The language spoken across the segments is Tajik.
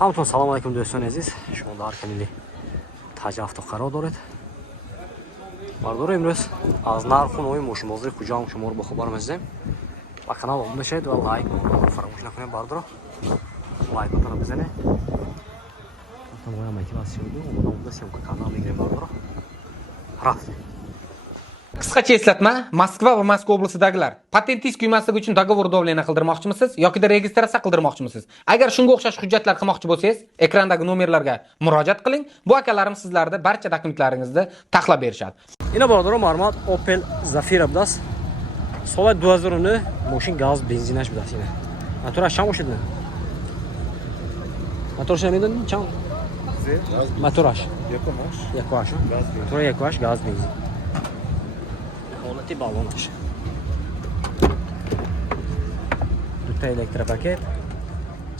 ҳаматон салом алайкум дӯстони азиз, шумо дар канали Таҷ Авто қарор доред. Бардор имрӯз аз нарху номи мошинбозии хуҷаам шуморо бохабар мезем. Ба канал обуд мешавед ва лайк фаромӯш накунед. Бардор лайкатонро бизанед. Тамоями мотивасияду обуда съёмка канал мегирем. Бардор рафт. Qisqacha eslatma, Moskva va Moskva oblasidagilar patentingiz kuymasligi uchun dogovor udovleniya qildirmoqchimisiz yoki registratsiya qildirmoqchimisiz? Agar shunga o'xshash hujjatlar qilmoqchi bo'lsangiz, ekrandagi nomerlarga murojaat qiling. Bu akalarim sizlarga barcha dokumentlaringizni taxlab berishadi. Ина бардор мармат Opel Zafira будас. Соли 2009 мошин газ бензинаш будас ина. Мотораш чанд бошад? Мотораш намедонӣ чанд? Мотораш. Якваш. Мотор якваш газ бензин. Холати балонаш. Дута электропакет,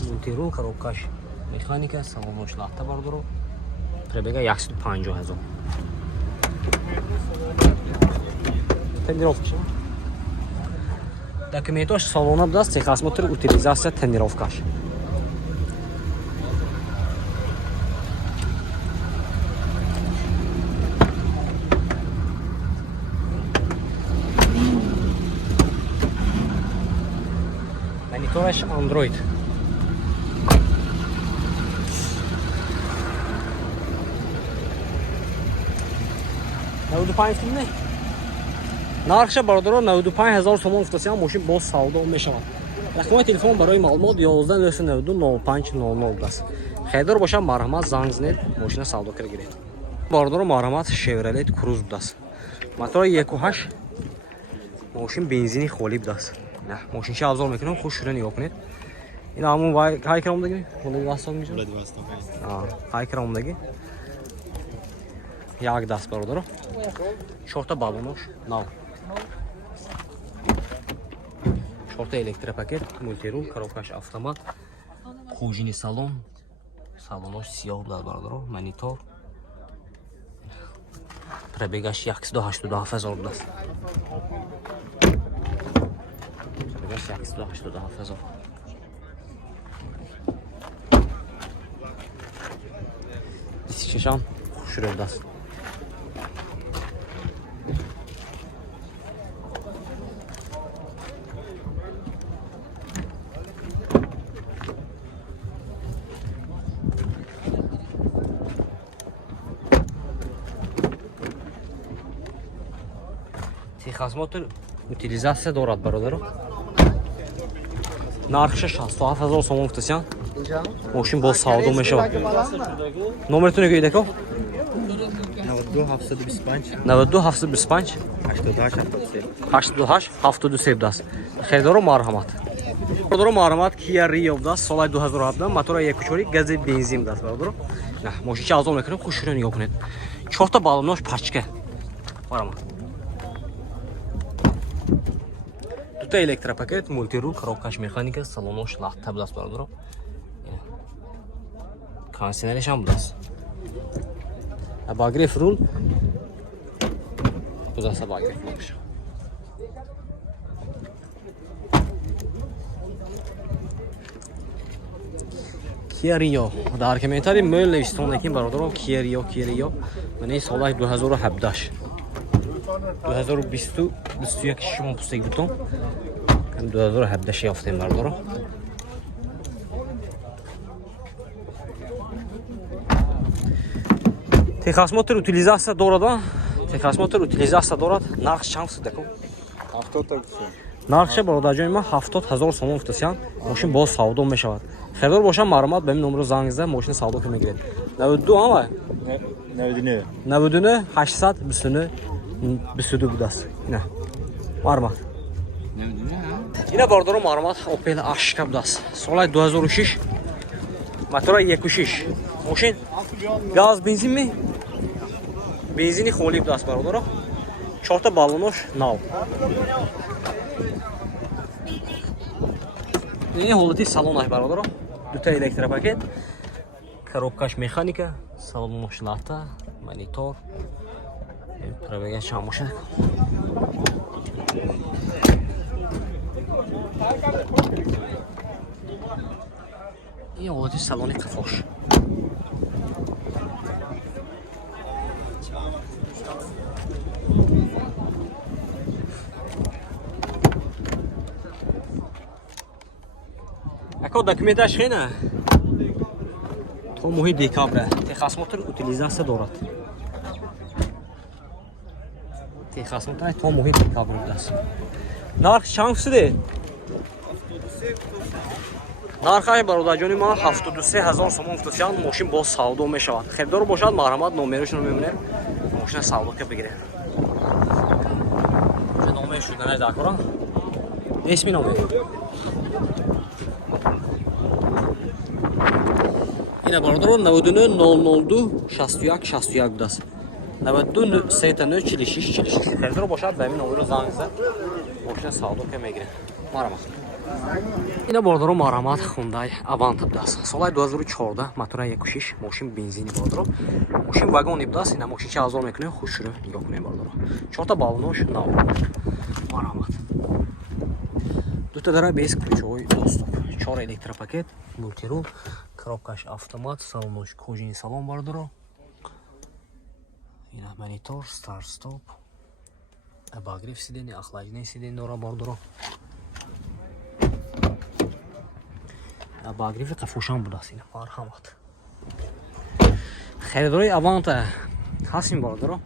мультирул, коробкаш механика, салонош лахта бардоро. Пробега 150 000. Тонировка. Документош салона будаст, техосмотр, утилизация, тонировкаш. Монитораш Android. $95,000. нархша бародаро 95000 сомон гуфтасиам мошин боз савдо мешавад. Рақами телефон барои маълумот 11 аст. Хайдар боша марҳамат занг занед, мошина савдо кара гиред. Бародаро марҳамат Chevrolet Cruze будааст. Мотори 1.8 мошин бензини холӣ будааст. Мошинчи авзор мекунам, худ шура нигоҳ кунед. Ин ҳамун ҳайкрамдаги Владивосток мешавад. Владивосток. ҳайкрамдаги як даст бародаро. 4 балонош нав. 4 электропакет, мультирул, коробкаш автомат, пружини салон, салонош сиёҳ будад бародаро, монитор. Пробегаш 187 000 будаст. Пробегаш 187 000. Дисчешам хушро будаст. Техосмотр утилизация дорад бародаро. Нархша 67000 сомон гуфтасиям. Мошин боз савдо мешавад. Номертон нигоҳ идако? 92725 88 73 будаст. Хайдаро марҳамат. Бародаро марҳамат Kia Rio будаст. Соли 2017 мотори 1.4 гази бензин будаст бародаро. На, мошинчи авзор мекунем, худ шура нигоҳ кунед. 4 балонош пачка. Марҳамат. Дута электропакет, мультирул, коробкаш механика, салонош лахта будаст бародаро. Кондитсионериш ҳам будаст. Обогрев рул будаст, обогрев бошад. Kia Rio. Дар комментарий мейл навистон накин бародаро. Kia Rio. Мани соли 2017. 2021 шумо пустаги бутон. Кам 2017 ёфтем бародаро. Техосмотр утилизация дорад. Техосмотр утилизация дорад. Нарх чанд садако? 70 нархша бародарҷои ма 70000 сомон гуфтасиям. Мошин боз савдо мешавад. Хайдар боша маълумот ба ин номеро занг зада, мошин савдо кунед мегиред. 92 ҳама? 99 829 22 будаст. Ина. Маълумот. Ина бародаро маълумот Opel Ashka будаст. Соли 2006. Мотори 1.6. Мошин газ бензин ми? Бензини холӣ будаст бародаро. 4 балонош нав. Ин ҳолати салонаш бародаро. Дута электропакет, коробкаш механика, салонош лахта, монитор. Пробега чанд бошад? این حالت سالن قفاش. اکو دکمنتش خیلی تا ماه دکامبر تخصصات utilizatsiya دارد. تخصصات تا ماه دکامبر است. نرخ چند شده؟ نرخش برادرجانی ما 72000 سوم گفتن ماشین با سودا میشود. خریدار باشد مرحمت نمرش رو میمونه ماشین سودا که بگیره. چه نامه شدن ذکران؟ اسمی نامه. این برادر 99 002 61 61 بود است. 92 39 46 46. خریدار باشد به این نمره زنگ زد. ماشین سودا که میگیره. مرحمت. این برادر مرحمت خوندای Avant بود است. سال 2014 موتور 1.6 ماشین بنزینی برادر. ماشین واگن بود است. این ماشین چه هزار میکنه خوش رو نگاه کنید برادر. 4 تا بالونش نو. مرحمت. دو تا داره بیس ключовой доступ. 4 електропакет, мультирул, коробкаш автомат, салонش кожаный салон برادر. این монитор, старт стоп. обогрев сидений, охлаждение сидений дاره برادر. обогрев قفوشان بود است. مرحمت. خریداری Avant هستیم برادر.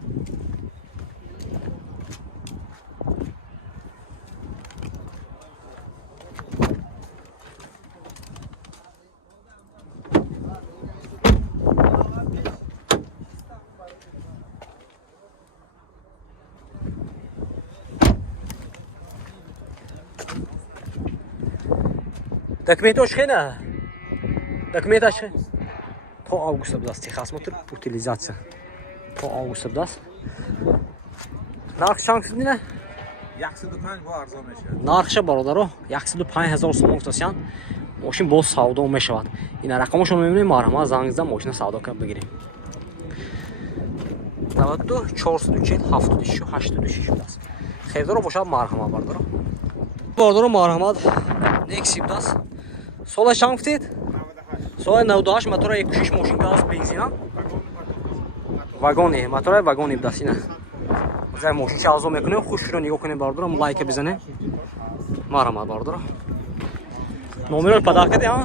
Документоч хена. Документоч то август даст техосмотр утилизация. То август даст. Нарх чанг шудина? 105 با ارزان میشه. нархша бародаро 105000 сомон гуфтасиян мошин боз савдо мешавад. ина рақамашро мебинем марҳамат занг зада мошина савдо кард бигирем. 92 440 76 86 будаст. херидоро бошад марҳамат бародаро. бародаро марҳамат Nexi будаст. солаш чанд гуфтед? 98. соли 98 мотора 1.6 мошин газ бензина. вагоне, мотора вагоне будаст ина. زای ماشین چه ازا میکنه خوش رو نگاه کنید باردارم لایک بزنه مرحمت باردارم نمره پدر کردی ها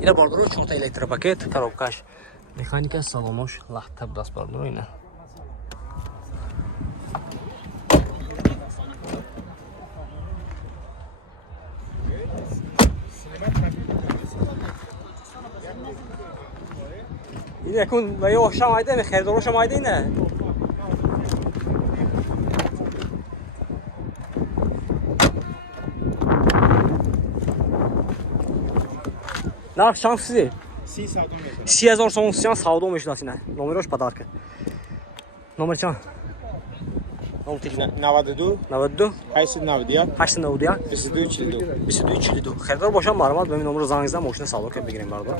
اینا باردارم 4 تا الکتروپاکت коробкаш механика салонош лахта даст باردارم اینا این یکون و یه شام ایده خریدارو شام ایده نه нарх чанд сизе 30000 сом савдо мешудааст ина номерош подарка номер чанд номер телефон 92 92 891 891 22 42 22 42 خریدار бошам марҳамат ба ин номеро занг зада мошина савдо кард бигирем бардор